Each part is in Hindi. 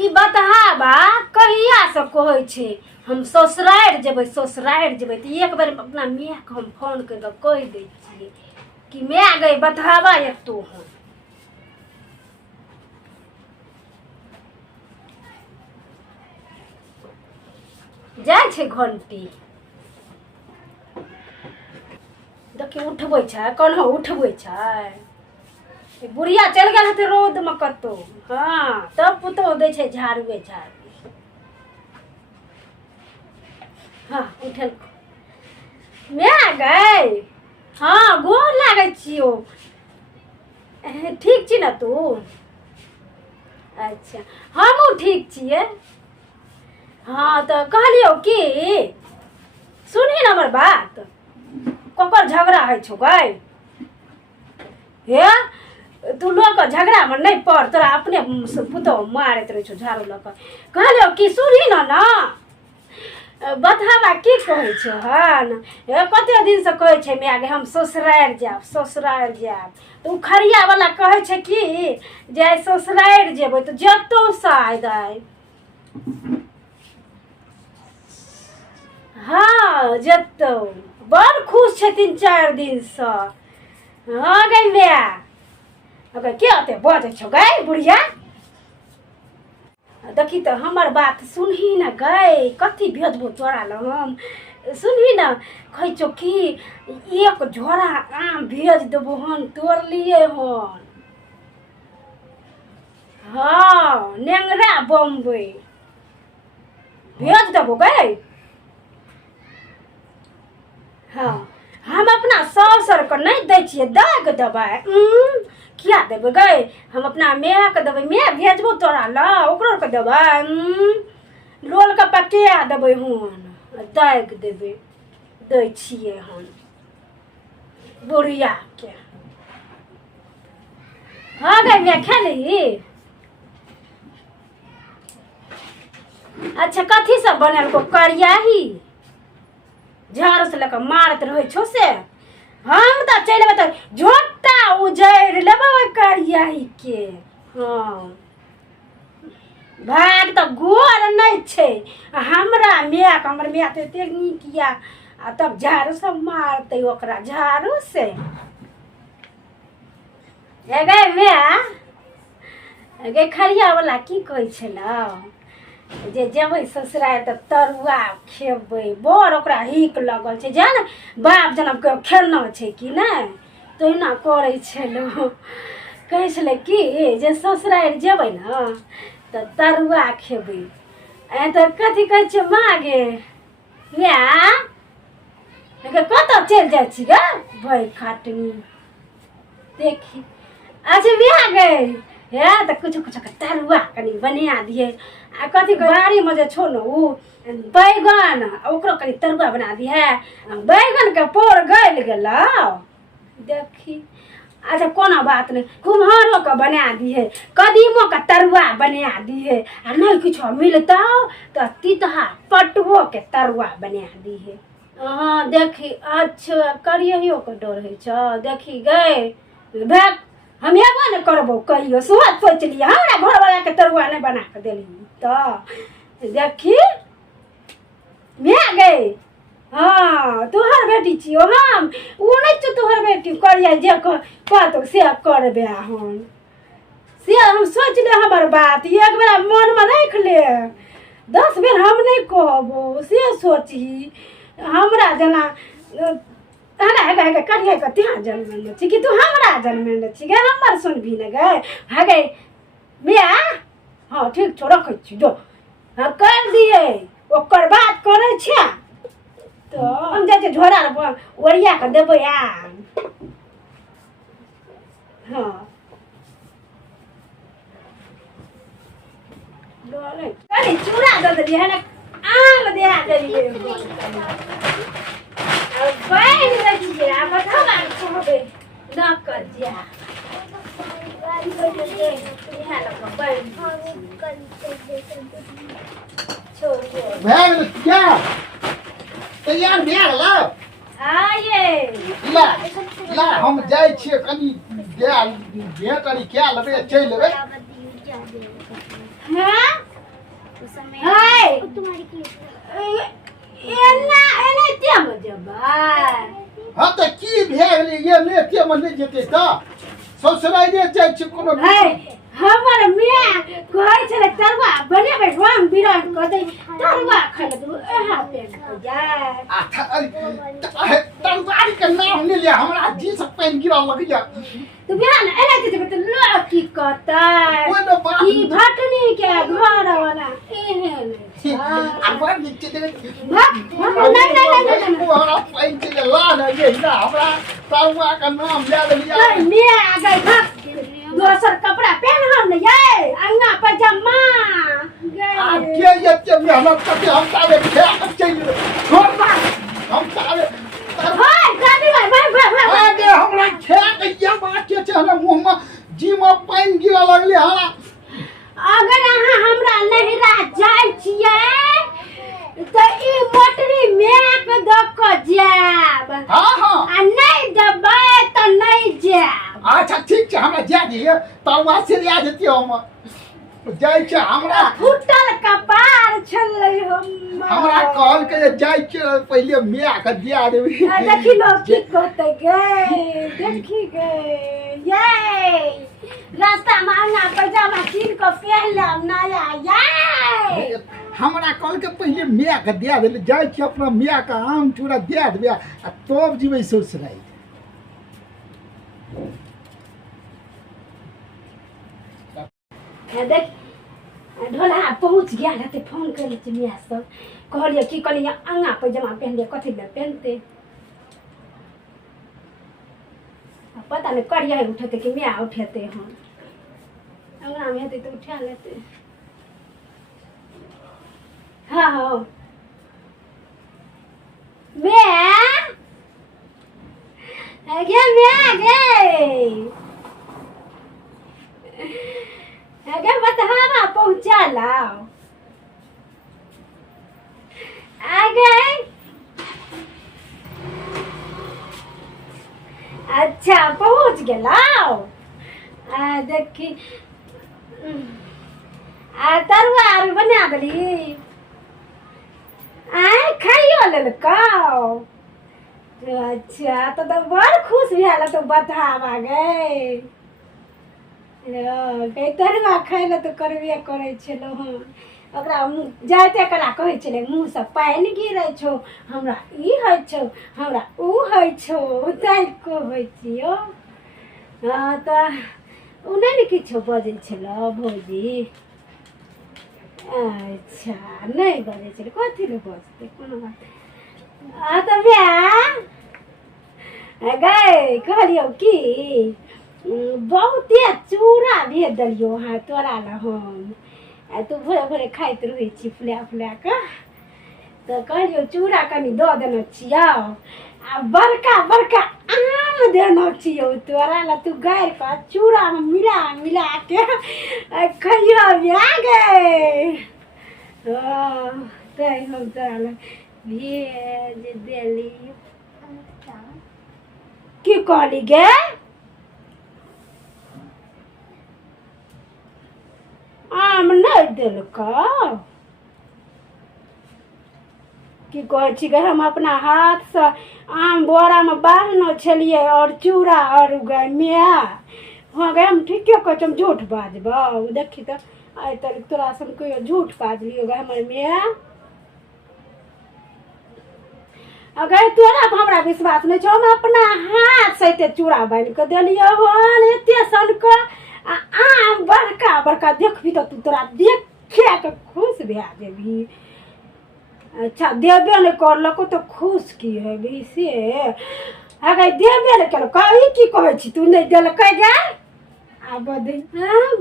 ई बताबा कहिया से कहै छे हम ससुरार जेबै त एक बार अपना मियाँ के हम फोन कर के कह दै छियै कि मैं गई बताबा एक तो हम जाय छे घंटी देखी उठबै छै कन्हो उठबै छै बुढ़िया चल गेल हेतै रोद में कतो हाँ तब पुतौ दै छै झाड़ुए हाँ उठल मैं गई हाँ गोर लागै छियो ठीक छी ना तू अच्छा हमहूँ ठीक छियै हाँ तो कहलियो कि सुनी ना हमर बात ककर झगड़ा है छो गई हे तू लोग झगड़ा में नहीं पड़ तोरा अपने पुतो मारत रहे छो झाड़ू लक कहलियो कि सुनी ना ना बतावा की कहै छो हन हे कते दिन से कहै छै मैं हम ससुरार जाब तो खरिया वाला कहै छै कि जे ससुरार जेबै तो जतो शायद आइ हाँ जतो बड़ खुश छे 3-4 दिन से हाँ गई मैं अगर क्या होते बजे छो गई बुढ़िया देखी तो हमर बात सुनही ना गई कथी भेजबो तोरा ल हम सुनही ना कह छो कि एक झोरा आम भेज देबो हन तोर लिए हन हाँ नेंगरा बम्बई भेज देबो गई हाँ हम अपना ससुर को नहीं दै छियै दाग देबै क्या देबै गई हम अपना माय के देबै माय भेजबो तोरा ल ओकरो के देबै लोल के पटिया देबै हन दाग देबै दै छियै हन बुढ़िया के हाँ गई मैं खेली अच्छा कथी सब बनल को करियाही झाड़ू से लेकर मारत रहे छो से हम तो चल तो झोटा उजैर लेबै करियाही के हाँ भाग तो गोर नहीं छे हमरा हमर मिया तो एते नीक या आ तब झाड़ू से मारते ओकरा झाड़ू से ए गई मिया गे खरिया वाला की कहै छला जे जेबै ससुराल तऽ तरुआ खेबै बड़ ओकरा हिक लगल छै जान बाप जनम के खेलना छै कि नहि तहिना करै छलो कहै छलै कि जे ससुराल जेबै ने तऽ तरुआ खेबै तऽ कथी कहै छै माँ गे माय कतऽ चलि जाइ छी गे भै खाटनी देखी अच्छा माय गे हे तो कुछ तरुआ कनी बना दिए आ कथी बाड़ी में जे छो न उ बैगन ओकरो कनी तरुआ बना दिए बैगन के पोर गल गेलो देखी अच्छा कोनो बात नहीं कुम्हारो के बना दिए कदीमो के तरुआ बना दिए आ नहीं कुछ मिलता तो तितहा पटुओ के तरुआ बना दिए हाँ देखी अच्छा करियो के डर है छ देखी गए भाग हम एबो न करबो कहियो सोच सोच लिया हमरा घर वाला के तरुआ नहीं बना के देली तो देखी मैं गई हाँ तुहर बेटी छियो हम उ नहीं तो तुहर बेटी करिया जे कहतो से करबे हम से हम सोच ले हमर बात एक बेर मन में रख ले 10 बेर हम नहीं कहबो से सोची हमरा जना करिया के त्या जन्म छी कि तू हमरा जन्म छी गे हमर सुन भी न गए हगे मिया हाँ ठीक छो रखै छी जो हाँ कर दिए ओकर बात करे छे तो हम जाते झोरा ओरिया के देबै आम हाँ कनी चूड़ा दे देलिए है ना आम दे देलिए बैग रखिए आप बताओ छोड़े न कर दिया बैग क्या तैयार भेल ला आइए ला हम जाय छियै कनी भेटरी क्या लेबै चलि लेबै हाँ उस समय हाय तुम्हारी की एना एना ते मजबा हाँ तो की भेल ये ने के मन नहीं जेते त ससुराल दे जाय छी कोनो हाय हमर मिया कहै छले तरुआ बनेबै रंग बिरंग क दे तरुआ खाइ तू एहा पेट हो जाय तंगारी के नाम ले लिया हमरा जी से पेन गिरा लग जा तू बिहान एना जे त लो की कहतै कोई न बात की भटनी के घर वाला एहन अबर नीचे दे नहीं हमरा पेन के ला ना ये ना हमरा तंगा का नाम ले लिया मिया आ गई भक दोसर कपड़ा पहन हम ये अंगा पजामा आप के ये के मेहनत करके हम तावे खेत चल छोड़ ना हम तावे हाय गाड़ी भाई आगे हमरा खेत ये बात के छै हमरा मुंह में जी में पानी गिरा लगले हमरा अगर अहाँ हमरा नहिरा जाय छियै त ई मोटरी मेक द क जाब हां हां आ नहीं देबै त नहीं जाब अच्छा ठीक छै हमरा जा दिए तवा से आ जतियो हम जाय छै हमरा फुटल कपार छलै हमरा कहल के जाय छै पहिले मिया के दिया देबी देखी लो की कहते गे देखी गे ये रास्ता में अंगा पजामा कीन के पहन लेब नया ये हमरा कहल के पहिले मिया के दिया देले जाय छै अपना मिया के आम चूड़ा दिया देबे आ तब जीबै ससुराल देख ढोला पहुँच गया रहते फोन कर ली मिया सब कहलिए की कहलिए अंगा पजामा पहन लिया कथी ले पहनते पता नहीं करिया उठते कि मिया उठते हम अंगना में हेते तो उठा लेते हाँ हाँ मिया गे मिया गे अगे बतावा पहुंचा लाओ आगे अच्छा पहुंच गेलाओ देखी तरुआ आर बना देली खाइयो लेलकाओ अच्छा तो बड़ खुश भेल तो बतावा गए कई तरुआ खाइ ले तो करबे करै छलो हँ ओकरा जाते कला कहै छलै मुँह से पानि गिरै छौ हमरा ई होइ छौ हमरा उ होइ छौ तै कहै छियो हाँ तऽ उ नहि ने किछो बजै छलो भौजी अच्छा नहीं बजे छलै कथी ले बजतै कोनो बात तऽ माय गए कहलियौ की बहुते चूड़ा भेज देलियो हाँ तोरा ला हम तू भोरे भोरे खाइत रहै छी फुला फुला कऽ तऽ कहलियौ चूड़ा कनि दऽ देने छियौ आ बड़का बड़का आम देने छियौ तोरा ला तू गारि कऽ चूड़ामे मिला मिला के खइयो गे तै हम तोरा ला भेज देली की कहली गे आम नहीं देलका की कहै छी गे हम अपना हाथ से आम बोरा में बांधने छलिए और चूड़ा और गे मिया हाँ गे हम ठीके कहै छी हम झूठ बाजबौ देखी तो आइ तक तोरा से कहियो झूठ बाजलियो गे हमर मिया अगर तोरा पर हमरा विश्वास नहीं छौ हम अपना हाथ से एते चूड़ा बांध के देलियो हन एते सन के आम बड़का बड़का देखबी तो तू तोरा देखे के खुश भए जेबही अच्छा देबे नहीं करलको तो खुश की हेबी से अगर देबे नहीं केलको ई की कहै छी तू नहीं देलकै गे आब दे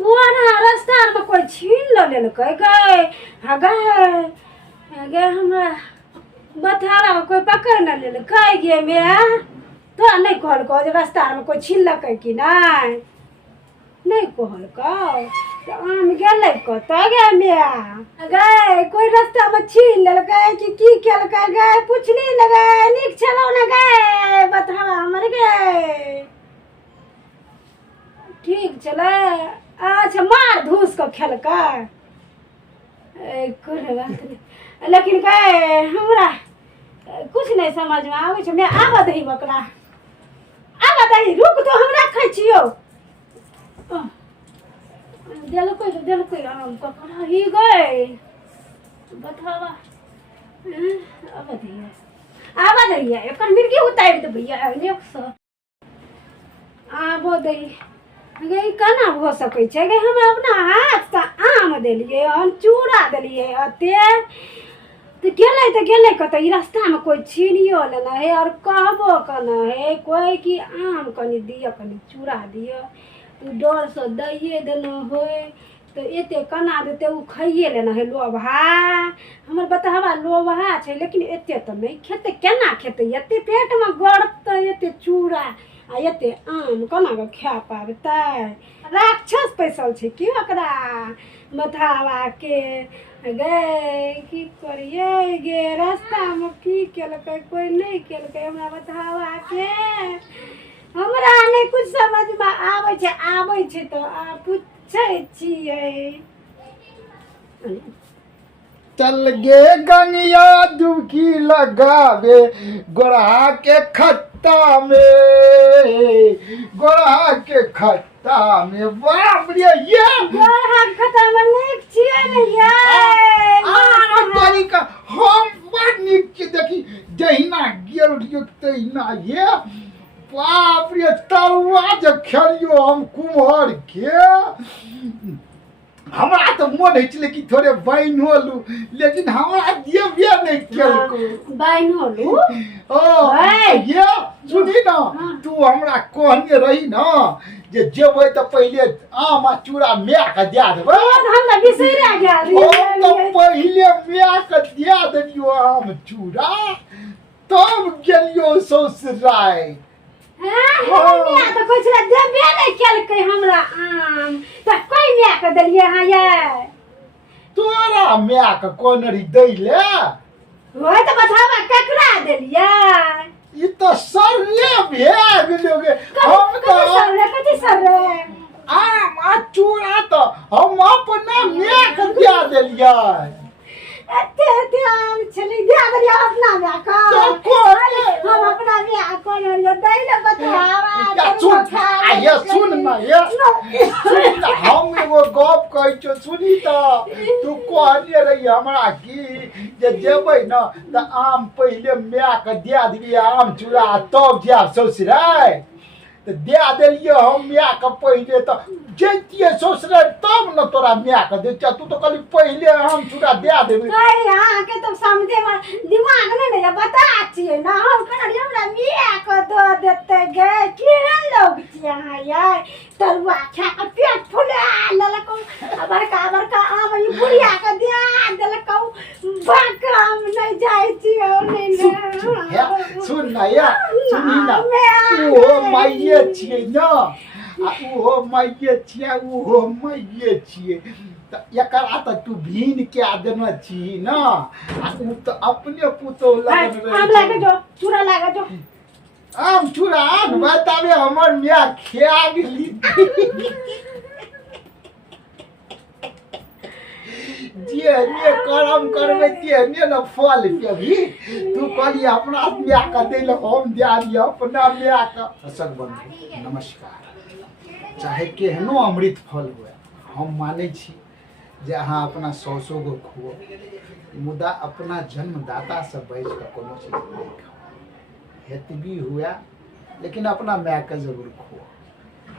बोरा रास्ता में कोई छीन लेलकै गे गे हमरा बथारा में कोई पकड़ न लेलकै गे मिया तोरा नहीं कहलको जे रास्ता में कोई छीनलकै कि नहीं कहलको आम गेलै कतऽ गे मिया गे कोई रास्ता में छीन लेलकै कि की केलकै गे पुछली ने गे नीक छलौ ने गे बता हमर गे ठीक छलै अच्छा मार धूस के खेलकै कोनो बात नहीं, लेकिन कहे हमरा कुछ नहीं समझ में आवे छै। मैं आवा दही बकरा, आवा दही, रुक तो हमरा खाइ छियो। देलकै आम ककरा ही गए बतावा। आवा दही एकर मिर्गी उतारि दे भैया एक सौ आबो दही गे केना भऽ सकै छै गे। हम अपना हाथ से आम देलियै, हम चूड़ा देलियै, तो गेलै कतऽ ई रास्ता में कोई छीनियो लेना है और कहबो केना है कोई कि आम कनि दिअ, कनि चूड़ा दिअ, तू डर से दैये देना होय तो एते केना देते, उ खाइए लेना है लोभा। हमर बतावा लोभा छै, लेकिन एते तो नहीं खेते, केना खेते, एते पेट में गड़तै, एते चूड़ा आ एते आम केना के खा पाबतै। राक्षस पैसल छै कि ओकरा बतावा के गे। की करिए गे, रास्ता में की केलकै कोई नहीं केलकै हमरा बतावा के। हमरा नहीं कुछ समझ में आबै छै तो आ पूछै छियै। चल गे गंगिया डुबकी लगावे गोरहा के खत्ता में, गोरहा के खत्ता में। बाप रे ये गोरहा के खत्ता में नीक छियै ने ये। तरीका हम बड़ नीक के देखी जहिना गेल रहियो तहिना ये। बाप रे तरुआ जे खेलियो हम कुम्हर के, हमरा तो मन है छले कि थोड़े बाइनो लू, लेकिन हमरा देबे नहीं केलको। बाइनो लू ओ ये सुनी ना, तू हमरा कहने रही ना जे जेबै तो पहले आम आ चूड़ा मैया के दे देबै। हम त बिसैरा गेल हम तो पहले मैया के दे देलियो आम चूड़ा, तब गेलियो ससुराल। मैया तो कहै छलै देबे नहीं केलकै हमरा आम, त कोई मैया के देलियै हाँ ये। तोरा मैया के कोनरी दै ले ओए तो बतावा केकरा देलियै। ई तो सरले भे गेलो गे। हम कथी सर रे आम आ चूड़ा तो हम अपना मैया के दे देलियै। एते आम छलै दे देलियै अपना मैया के। तो कोन हम अपना मैया को दै ले बतावा। सुन ना ये हम एगो गप कहै छौ सुनी त। तू कहने रही हमरा की जे जेबै न त आम पहिले मैया के दे दियै आम चूड़ा, तब जायब ससुराल। त दे देलियै हम मैया के पहिले, त जैतियै ससुराल तब न तोरा मैया के देतियै। तू तो कहली पहिले आम चूड़ा दे देबै। अहाँ के तो समझे में दिमाग नहीं ने बता छियै ना, हम कहलियै हमरा मैया के दऽ देतै गे। केहन लोग छियै अहाँ ये, तरुआ खा के पेट फुला लेलकौ, बड़का बड़का आम ई बुढ़िया के दे देलकौ। बड़का आम नहीं जाइ छियै नहीं। सुन ना या सुनी ना, ओहो माइये छियै न, आ ओहो माइये छियै, ओहो माइये छियै। त एकरा त तू भीन के देना छी न, आ उ त अपने पुतो लगन आम लागे जो चूड़ा लागे जो आम चूड़ा बताबे हमर मैया खा गेली। जे ने करम करबै ते न फल पेबी। तू कहली अपना मैया के देल हम दे दिया अपना मैया के। दर्शक बंधु नमस्कार। चाहे केहनो अमृत फल हुए, हम मानै छी जे अहाँ अपना सौसो को खुओ, मुदा अपना जन्मदाता से बैठ के कोनो चीज नहीं खाओ। हेतबी हुआ लेकिन अपना माय के जरूर खुओ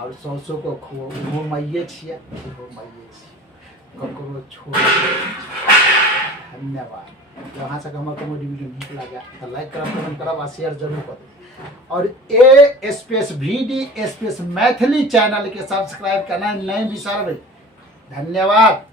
और सौसो को खुओ। वो माइये छियै, वो माइये छियै, ककरो छोड़। धन्यवाद। जब अहाँ सबके हमर कोनो वीडियो नीक लागै तऽ लाइक करब, कमेंट करब आ शेयर जरूर करब। और A space VD space Maithili channel के सब्सक्राइब करना नहीं बिसरबै। धन्यवाद।